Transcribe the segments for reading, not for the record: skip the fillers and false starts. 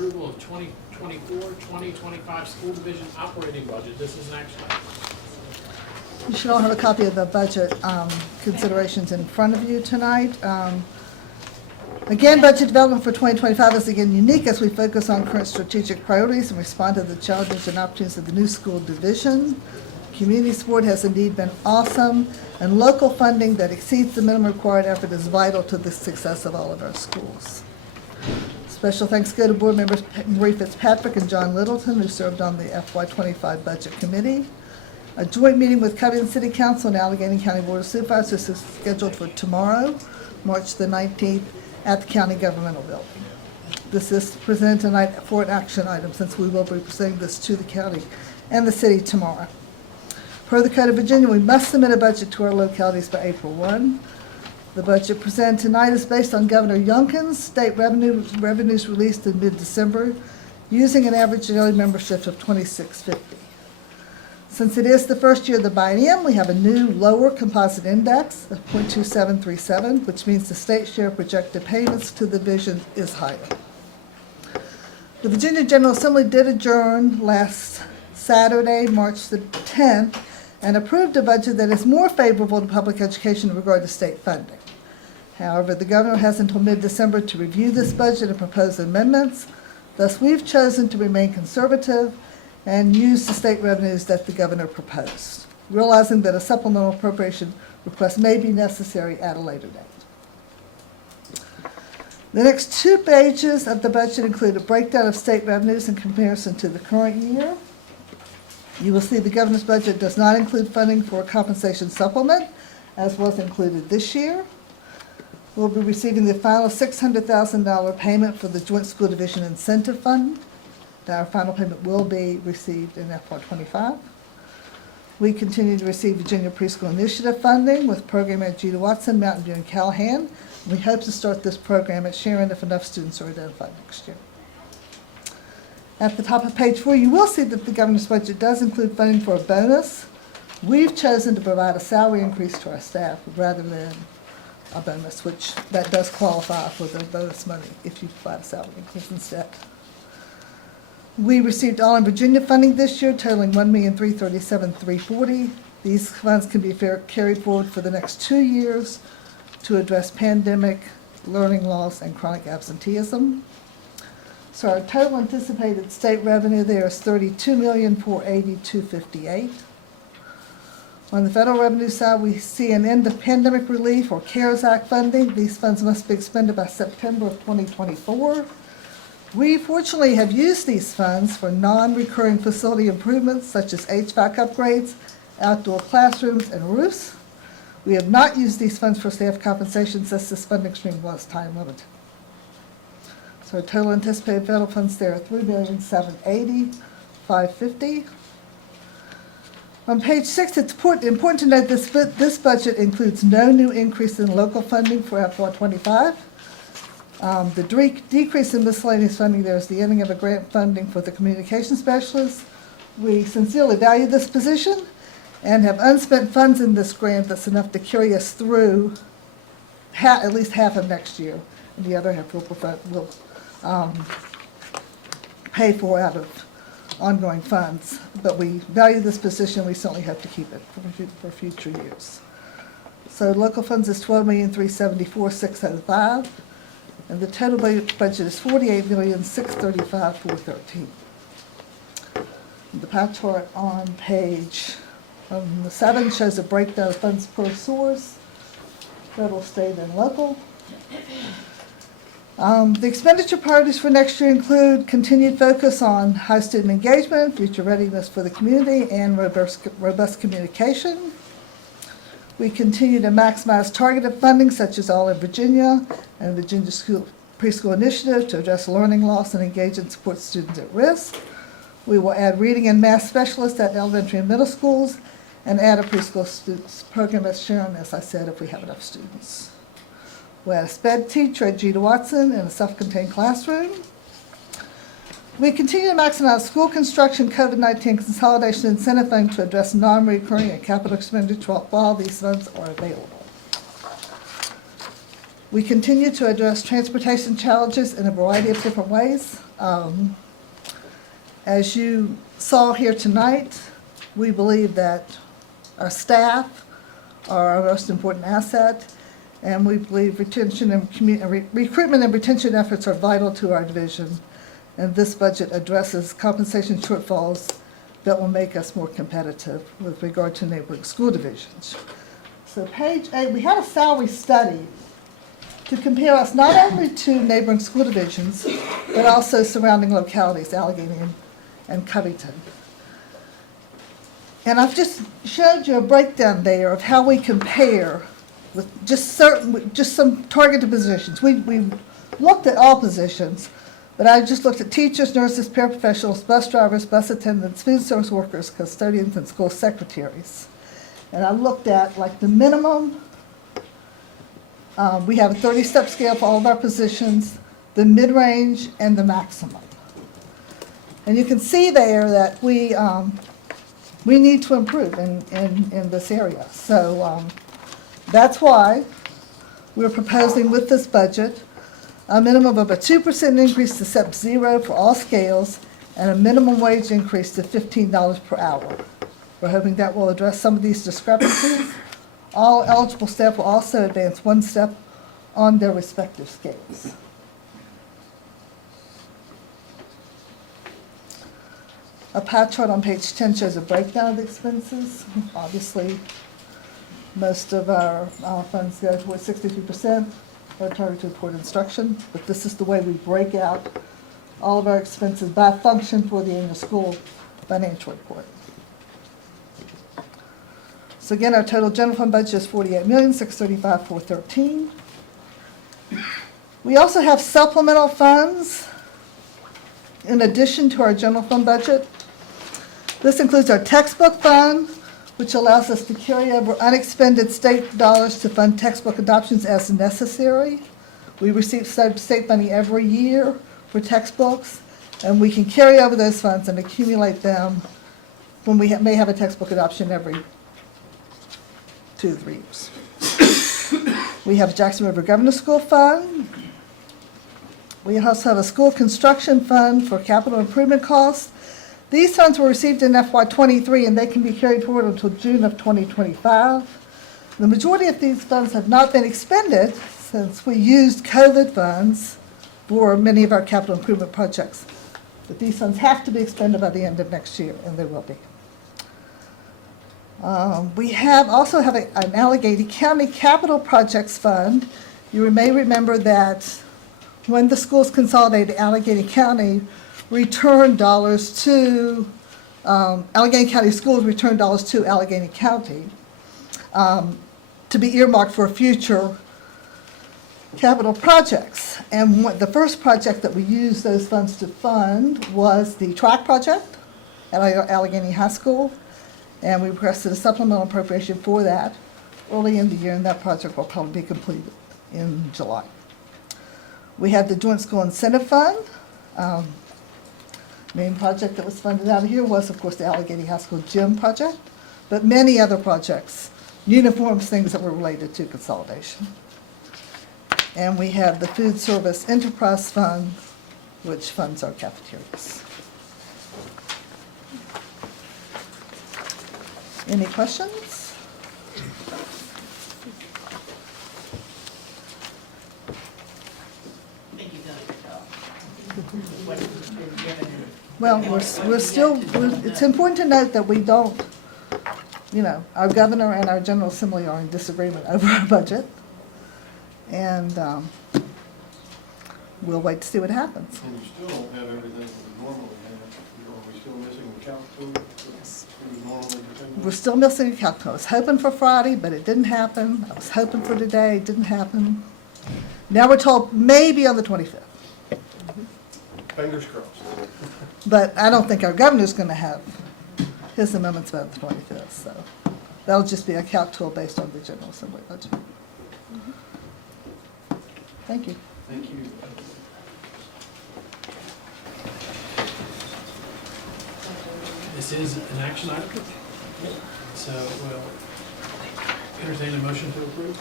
approval of 2024-2025 school division operating budget. This is an action item. You should all have a copy of the budget considerations in front of you tonight. Again, budget development for 2025 is again unique as we focus on current strategic priorities and respond to the challenges and opportunities of the new school division. Community support has indeed been awesome, and local funding that exceeds the minimum required effort is vital to the success of all of our schools. Special thanks go to board members Marie Fitzpatrick and John Littleton, who served on the FY25 Budget Committee. A joint meeting with Covington City Council and Alleghany County Board of Supervisors is scheduled for tomorrow, March the 19th, at the County Governmental Building. This is presented tonight for an action item, since we will be presenting this to the county and the city tomorrow. Per the Code of Virginia, we must submit a budget to our localities by April 1. The budget presented tonight is based on Governor Youngkin's state revenues released in mid-December, using an average daily membership of 2650. Since it is the first year of the biennium, we have a new lower composite index of 0.2737, which means the state share projected payments to the division is higher. The Virginia General Assembly did adjourn last Saturday, March the 10th, and approved a budget that is more favorable to public education in regard to state funding. However, the governor has until mid-December to review this budget and propose amendments. Thus, we've chosen to remain conservative and use the state revenues that the governor proposed, realizing that a supplemental appropriation request may be necessary at a later date. The next 2 pages of the budget include a breakdown of state revenues in comparison to the current year. You will see the governor's budget does not include funding for a compensation supplement, as was included this year. We'll be receiving the final $600,000 payment for the Joint School Division Incentive Fund. Our final payment will be received in FY25. We continue to receive Virginia Preschool Initiative funding with program at Gita Watson, Mountain View, and Callaghan. We hope to start this program at Sharon if enough students are identified next year. At the top of page 4, you will see that the governor's budget does include funding for a bonus. We've chosen to provide a salary increase to our staff rather than a bonus, which that does qualify for the bonus money if you provide a salary increase instead. We received all in Virginia funding this year, totaling $1,337,340. These funds can be carried forward for the next 2 years to address pandemic, learning loss, and chronic absenteeism. So our total anticipated state revenue there is $32,480,258. On the federal revenue side, we see an end of pandemic relief or CARES Act funding. These funds must be expended by September of 2024. We fortunately have used these funds for non-recurring facility improvements such as HVAC upgrades, outdoor classrooms, and roofs. We have not used these funds for staff compensation since this funding stream was time limited. So our total anticipated federal funds there are $3,780,550. On page 6, it's important to note this budget includes no new increase in local funding for FY25. The decrease in miscellaneous funding there is the ending of a grant funding for the communication specialist. We sincerely value this position and have unspent funds in this grant that's enough to carry us through at least half of next year, and the other half we'll pay for out of ongoing funds. But we value this position. We certainly hope to keep it for future years. So local funds is $12,374,605. And the total budget is $48,635,413. The pie chart on page 7 shows a breakdown of funds per source, federal, state, and local. The expenditure priorities for next year include continued focus on high student engagement, future readiness for the community, and robust communication. We continue to maximize targeted funding such as All in Virginia and Virginia Preschool Initiative to address learning loss and engage and support students at risk. We will add reading and math specialists at elementary and middle schools and add a preschool students program at Sharon, as I said, if we have enough students. We'll add a SPED teacher at Gita Watson in a self-contained classroom. We continue to maximize school construction COVID-19 consolidation incentive fund to address non-recurring and capital expenditure while these funds are available. We continue to address transportation challenges in a variety of different ways. As you saw here tonight, we believe that our staff are our most important asset, and we believe retention and recruitment and retention efforts are vital to our division. And this budget addresses compensation shortfalls that will make us more competitive with regard to neighboring school divisions. So page 8, we had a salary study to compare us not only to neighboring school divisions, but also surrounding localities, Alleghany and Covington. And I've just showed you a breakdown there of how we compare with just some targeted positions. We looked at all positions, but I just looked at teachers, nurses, paraprofessionals, bus drivers, bus attendants, food service workers, custodians, and school secretaries. And I looked at like the minimum. We have a 30-step scale for all of our positions, the mid-range, and the maximum. And you can see there that we need to improve in this area. So that's why we're proposing with this budget a minimum of a 2% increase to step 0 for all scales and a minimum wage increase to $15 per hour. We're hoping that will address some of these discrepancies. All eligible staff will also advance one step on their respective scales. A pie chart on page 10 shows a breakdown of the expenses. Obviously, most of our funds go towards 63% are targeted toward instruction, but this is the way we break out all of our expenses by function for the annual school financial report. So again, our total general fund budget is $48,635,413. We also have supplemental funds in addition to our general fund budget. This includes our textbook fund, which allows us to carry over unexpended state dollars to fund textbook adoptions as necessary. We receive state money every year for textbooks, and we can carry over those funds and accumulate them when we may have a textbook adoption every 2 to 3 years. We have Jackson River Governor School Fund. We also have a school construction fund for capital improvement costs. These funds were received in FY23 and they can be carried forward until June of 2025. The majority of these funds have not been expended since we used COVID funds for many of our capital improvement projects. But these funds have to be expended by the end of next year, and they will be. We also have an Alleghany County Capital Projects Fund. You may remember that when the schools consolidated, Alleghany County returned dollars to, Alleghany County Schools returned dollars to Alleghany County to be earmarked for future capital projects. And the first project that we used those funds to fund was the track project at Alleghany High School. And we requested a supplemental appropriation for that early in the year, and that project will probably be completed in July. We have the Joint School Incentive Fund. Main project that was funded out of here was, of course, the Alleghany High School gym project, but many other projects, uniforms, things that were related to consolidation. And we have the Food Service Enterprise Fund, which funds our cafeterias. Any questions? I think you've done a good job. What's been given. Well, it's important to note that we don't, our governor and our General Assembly are in disagreement over our budget. And we'll wait to see what happens. And you still don't have everything that we normally have. Are we still missing the calc code? Yes. We normally depend We're still missing a calc code. I was hoping for Friday, but it didn't happen. I was hoping for today, it didn't happen. Now we're told maybe on the 25th. Fingers crossed. But I don't think our governor's going to have his amendments about the 25th, so that'll just be a calc tool based on the General Assembly budget. Thank you. Thank you. This is an action item, so we'll entertain a motion to approve.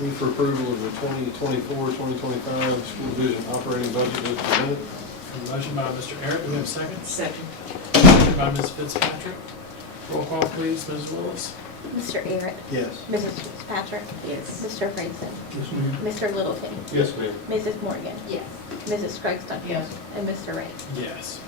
Move for approval of the 2024-2025 school division operating budget as presented. A motion by Mr. Arrett, do we have a second? Second. Second by Ms. Fitzpatrick. Roll call, please, Ms. Willis. Mr. Arrett, Yes. Mrs. Fitzpatrick, Yes. Mr. Franklin, Yes, ma'am. Mr. Littleton, Yes, ma'am. Mrs. Morgan, Yes. Mrs. Craigstone. Yes. And Mr. Ray. Yes.